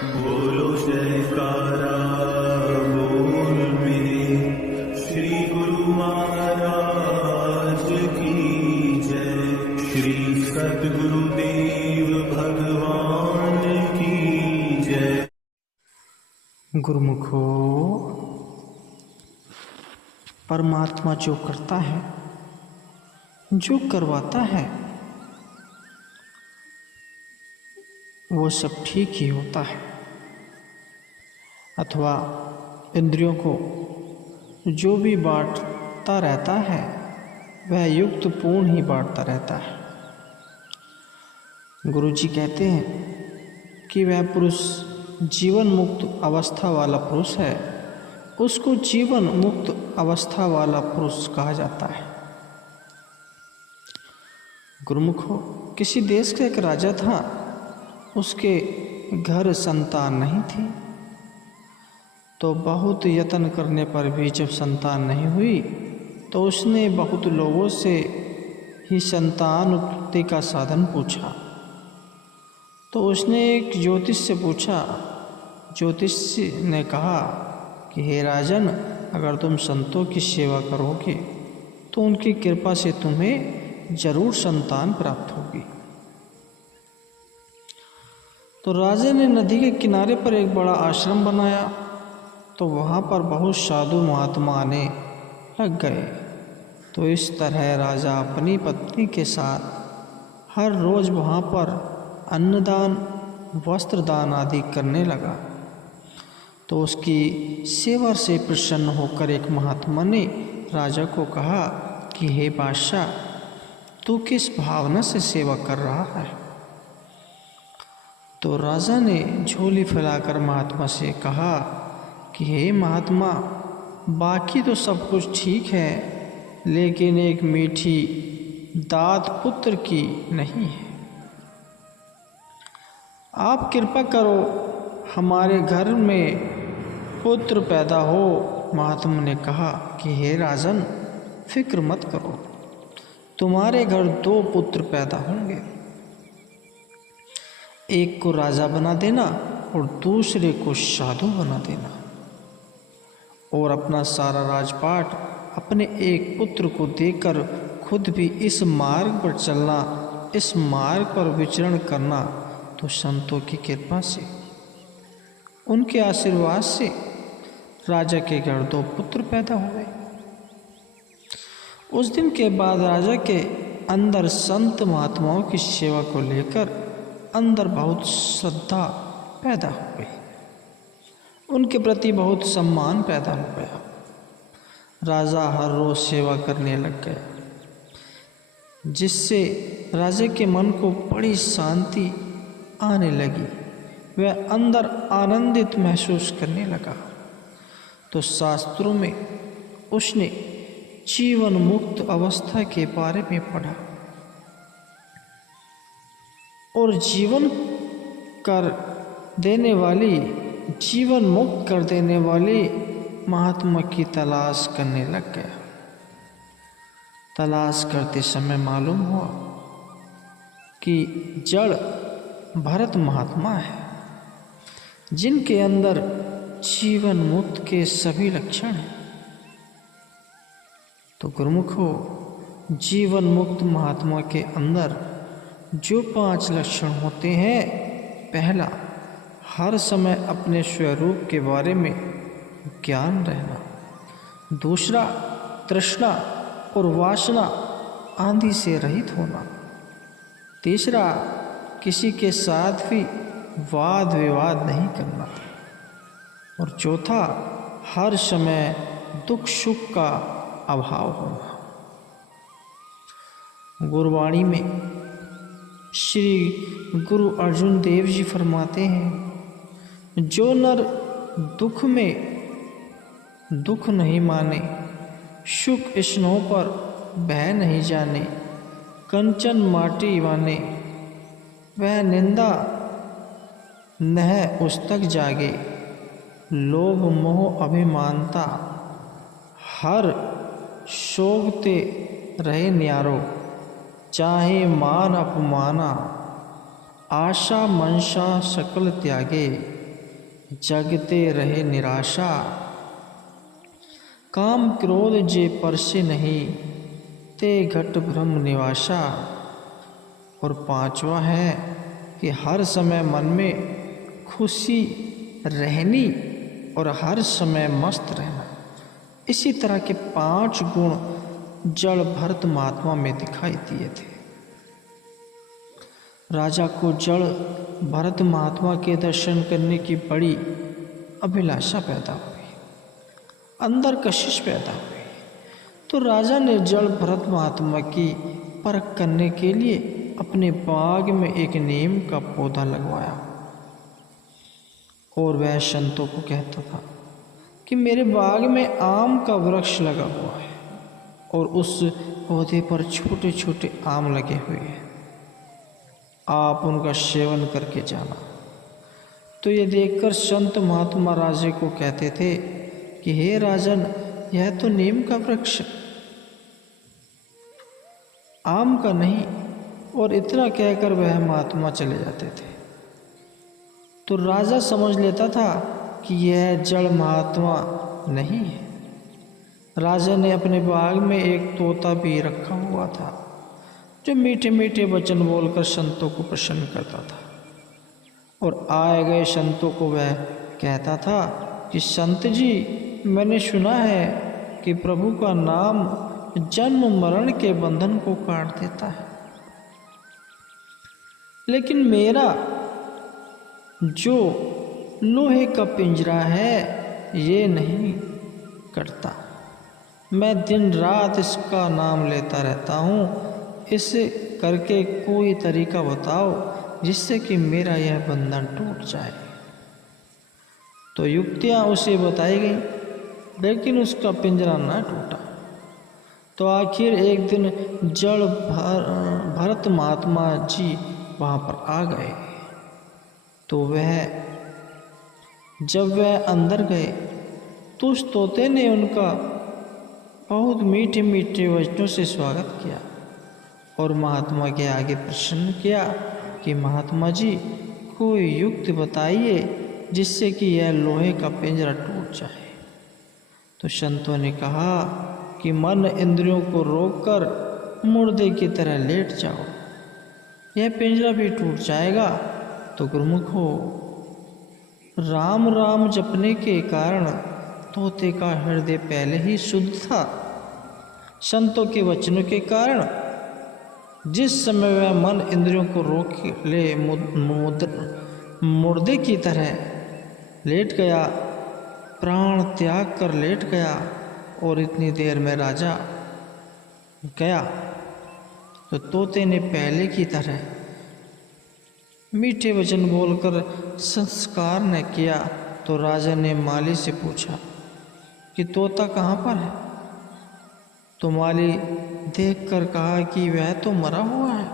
बोलो जयकारा बोल मेरे श्री गुरु महाराज की जय। श्री सद्गुरुदेव भगवान की जय। गुरुमुखो, परमात्मा जो करता है, जो करवाता है, वो सब ठीक ही होता है। अथवा इंद्रियों को जो भी बांटता रहता है वह युक्त पूर्ण ही बांटता रहता है। गुरुजी कहते हैं कि वह पुरुष जीवन मुक्त अवस्था वाला पुरुष है, उसको जीवन मुक्त अवस्था वाला पुरुष कहा जाता है। गुरुमुखो, किसी देश का एक राजा था, उसके घर संतान नहीं थी, तो बहुत यत्न करने पर भी जब संतान नहीं हुई तो उसने बहुत लोगों से ही संतान उत्पत्ति का साधन पूछा। तो उसने एक ज्योतिष से पूछा। ज्योतिष ने कहा कि हे राजन, अगर तुम संतों की सेवा करोगे तो उनकी कृपा से तुम्हें जरूर संतान प्राप्त होगी। तो राजा ने नदी के किनारे पर एक बड़ा आश्रम बनाया, तो वहाँ पर बहुत साधु महात्मा आने लग गए। तो इस तरह राजा अपनी पत्नी के साथ हर रोज़ वहाँ पर अन्नदान, वस्त्रदान आदि करने लगा। तो उसकी सेवा से प्रसन्न होकर एक महात्मा ने राजा को कहा कि हे बादशाह, तू किस भावना से सेवा कर रहा है? तो राजा ने झोली फैलाकर महात्मा से कहा कि हे महात्मा, बाकी तो सब कुछ ठीक है, लेकिन एक मीठी दात पुत्र की नहीं है। आप कृपा करो, हमारे घर में पुत्र पैदा हो। महात्मा ने कहा कि हे राजन, फिक्र मत करो, तुम्हारे घर 2 पुत्र पैदा होंगे। एक को राजा बना देना और दूसरे को साधु बना देना, और अपना सारा राजपाट अपने एक पुत्र को देकर खुद भी इस मार्ग पर चलना, इस मार्ग पर विचरण करना। तो संतों की कृपा से, उनके आशीर्वाद से राजा के घर 2 पुत्र पैदा हुए। उस दिन के बाद राजा के अंदर संत महात्माओं की सेवा को लेकर अंदर बहुत श्रद्धा पैदा हो गई, उनके प्रति बहुत सम्मान पैदा हो गया। राजा हर रोज सेवा करने लग गया, जिससे राजा के मन को बड़ी शांति आने लगी। वह अंदर आनंदित महसूस करने लगा। तो शास्त्रों में उसने जीवन मुक्त अवस्था के बारे में पढ़ा और जीवन मुक्त कर देने वाली महात्मा की तलाश करने लग गया। तलाश करते समय मालूम हुआ कि जड़ भरत महात्मा है, जिनके अंदर जीवन मुक्त के सभी लक्षण हैं। तो गुरुमुखो, जीवन मुक्त महात्मा के अंदर जो 5 लक्षण होते हैं, पहला, हर समय अपने स्वरूप के बारे में ज्ञान रहना। दूसरा, तृष्णा और वासना आदि से रहित होना। तीसरा, किसी के साथ भी वाद विवाद नहीं करना। और चौथा, हर समय दुख सुख का अभाव होना। गुरुवाणी में श्री गुरु अर्जुन देव जी फरमाते हैं, जो नर दुख में दुख नहीं माने, सुख स्नोह पर बह नहीं जाने, कंचन माटी माने, वह निंदा नह उस तक जागे, लोभ मोह अभिमानता हर शोभते रहे न्यारो, चाहे मान अपमाना, आशा मनसा सकल त्यागे, जगते रहे निराशा, काम क्रोध जे परसे नहीं, ते घट भ्रम निवासा। और पांचवा है कि हर समय मन में खुशी रहनी और हर समय मस्त रहना। इसी तरह के 5 गुण जड़ भरत महात्मा में दिखाई दिए थे। राजा को जड़ भरत महात्मा के दर्शन करने की बड़ी अभिलाषा पैदा हुई, अंदर कशिश पैदा हुई। तो राजा ने जड़ भरत महात्मा की परख करने के लिए अपने बाग में एक नीम का पौधा लगवाया और वह संतों को कहता था कि मेरे बाग में आम का वृक्ष लगा हुआ है और उस पौधे पर छोटे छोटे आम लगे हुए हैं, आप उनका सेवन करके जाना। तो ये देखकर संत महात्मा राजे को कहते थे कि हे राजन, यह तो नीम का वृक्ष, आम का नहीं। और इतना कहकर वह महात्मा चले जाते थे। तो राजा समझ लेता था कि यह जड़ महात्मा नहीं है। राजा ने अपने बाग में एक तोता भी रखा हुआ था जो मीठे मीठे वचन बोलकर संतों को प्रसन्न करता था। और आए गए संतों को वह कहता था कि संत जी, मैंने सुना है कि प्रभु का नाम जन्म मरण के बंधन को काट देता है, लेकिन मेरा जो लोहे का पिंजरा है ये नहीं कटता। मैं दिन रात इसका नाम लेता रहता हूँ। इसे करके कोई तरीका बताओ जिससे कि मेरा यह बंधन टूट जाए। तो युक्तियाँ उसे बताई गई, लेकिन उसका पिंजरा न टूटा। तो आखिर एक दिन जड़ भरत महात्मा जी वहाँ पर आ गए। तो जब वह अंदर गए तो उस तोते ने उनका बहुत मीठे मीठे वचनों से स्वागत किया और महात्मा के आगे प्रश्न किया कि महात्मा जी, कोई युक्ति बताइए जिससे कि यह लोहे का पिंजरा टूट जाए। तो संतों ने कहा कि मन इंद्रियों को रोककर मुर्दे की तरह लेट जाओ, यह पिंजरा भी टूट जाएगा। तो गुरुमुख हो, राम राम जपने के कारण तोते का हृदय पहले ही शुद्ध था। संतों के वचनों के कारण जिस समय वह मन इंद्रियों को रोक ले मुर्दे की तरह लेट गया, प्राण त्याग कर लेट गया और इतनी देर में राजा गया, तो तोते ने पहले की तरह मीठे वचन बोलकर संस्कार न किया। तो राजा ने माली से पूछा कि तोता कहाँ पर है। तो माली देखकर कहा कि वह तो मरा हुआ है।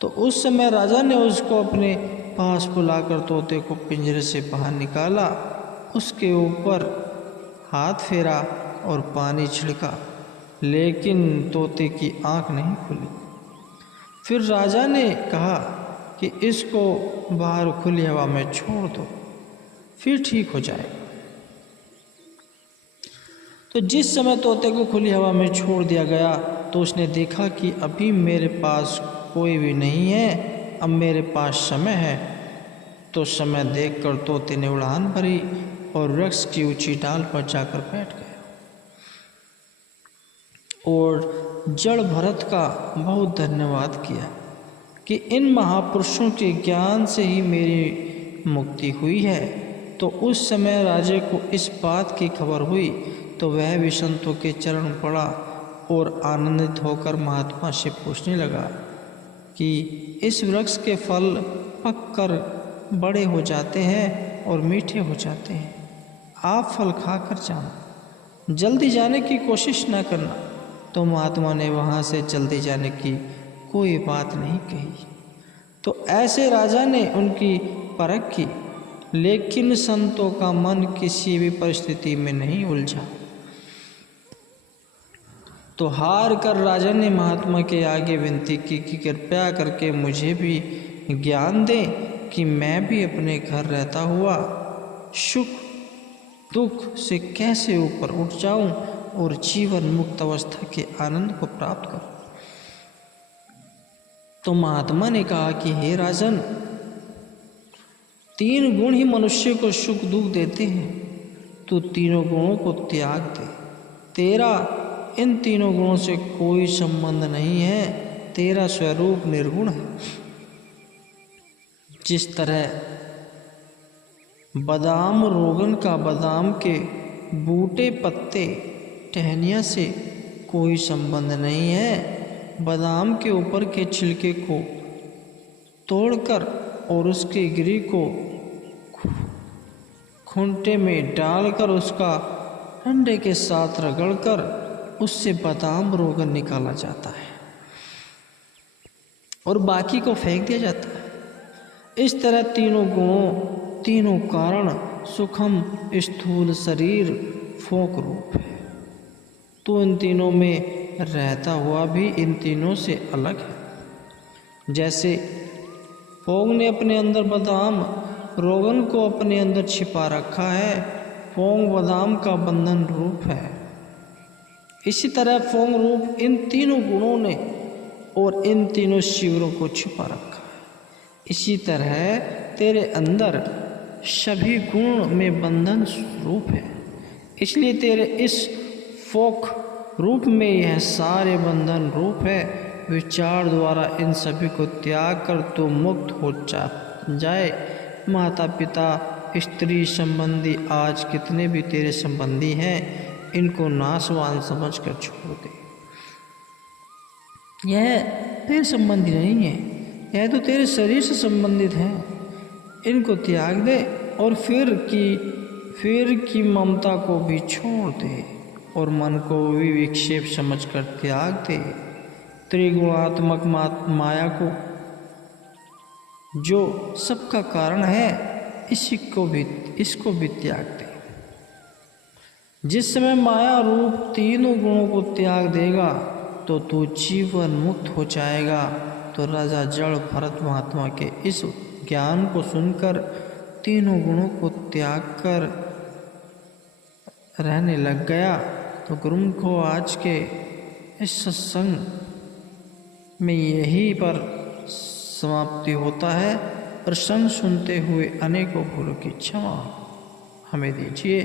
तो उस समय राजा ने उसको अपने पास बुलाकर तोते को पिंजरे से बाहर निकाला, उसके ऊपर हाथ फेरा और पानी छिड़का, लेकिन तोते की आंख नहीं खुली। फिर राजा ने कहा कि इसको बाहर खुली हवा में छोड़ दो, फिर ठीक हो जाएगा। तो जिस समय तोते को खुली हवा में छोड़ दिया गया तो उसने देखा कि अभी मेरे पास कोई भी नहीं है, अब मेरे पास समय है। तो समय देखकर तोते ने उड़ान भरी और वृक्ष की ऊंची डाल पर जाकर बैठ गया। और जड़ भरत का बहुत धन्यवाद किया कि इन महापुरुषों के ज्ञान से ही मेरी मुक्ति हुई है। तो उस समय राजे को इस बात की खबर हुई तो वह भी संतों के चरण पड़ा और आनंदित होकर महात्मा से पूछने लगा कि इस वृक्ष के फल पककर बड़े हो जाते हैं और मीठे हो जाते हैं, आप फल खाकर जाना, जल्दी जाने की कोशिश न करना। तो महात्मा ने वहाँ से जल्दी जाने की कोई बात नहीं कही। तो ऐसे राजा ने उनकी परख की, लेकिन संतों का मन किसी भी परिस्थिति में नहीं उलझा। तो हार कर राजा ने महात्मा के आगे विनती की कि कृपया करके मुझे भी ज्ञान दें कि मैं भी अपने घर रहता हुआ सुख दुख से कैसे ऊपर उठ जाऊं और जीवन मुक्त अवस्था के आनंद को प्राप्त करूं। तो महात्मा ने कहा कि हे राजन, 3 गुण ही मनुष्य को सुख दुख देते हैं, तो तीनों गुणों को त्याग दे। तेरा इन तीनों गुणों से कोई संबंध नहीं है, तेरा स्वरूप निर्गुण है। जिस तरह बादाम रोगन का बादाम के बूटे पत्ते टहनियाँ से कोई संबंध नहीं है, बादाम के ऊपर के छिलके को तोड़कर और उसके गिरी को खूंटे में डालकर उसका डंडे के साथ रगड़कर उससे बादाम रोगन निकाला जाता है और बाकी को फेंक दिया जाता है। इस तरह तीनों गुणों, तीनों कारण सूक्ष्म स्थूल शरीर फोक रूप है, तो इन तीनों में रहता हुआ भी इन तीनों से अलग है। जैसे फोंग ने अपने अंदर बादाम रोगन को अपने अंदर छिपा रखा है, फोंग बादाम का बंधन रूप है। इसी तरह फोंग रूप इन तीनों गुणों ने और इन तीनों शिवरों को छिपा रखा है। इसी तरह तेरे अंदर सभी गुण में बंधन रूप है, इसलिए तेरे इस फोक रूप में यह सारे बंधन रूप है। विचार द्वारा इन सभी को त्याग कर तो मुक्त हो जाए। माता पिता स्त्री संबंधी आज कितने भी तेरे संबंधी हैं, इनको नाशवान समझकर छोड़ दे। यह तेरे संबंधी नहीं है, यह तो तेरे शरीर से संबंधित है। इनको त्याग दे और फिर की ममता को भी छोड़ दे और मन को भी विक्षेप समझकर त्याग दे। त्रिगुणात्मक माया को, जो सबका कारण है, इसको भी त्याग दे। जिस समय माया रूप तीनों गुणों को त्याग देगा तो तू जीवन मुक्त हो जाएगा। तो राजा जड़ भरत महात्मा के इस ज्ञान को सुनकर तीनों गुणों को त्याग कर रहने लग गया। तो गुरु को आज के इस सत्संग में यही पर समाप्ति होता है। प्रसंग सुनते हुए अनेकों भूलों की क्षमा हमें दीजिए।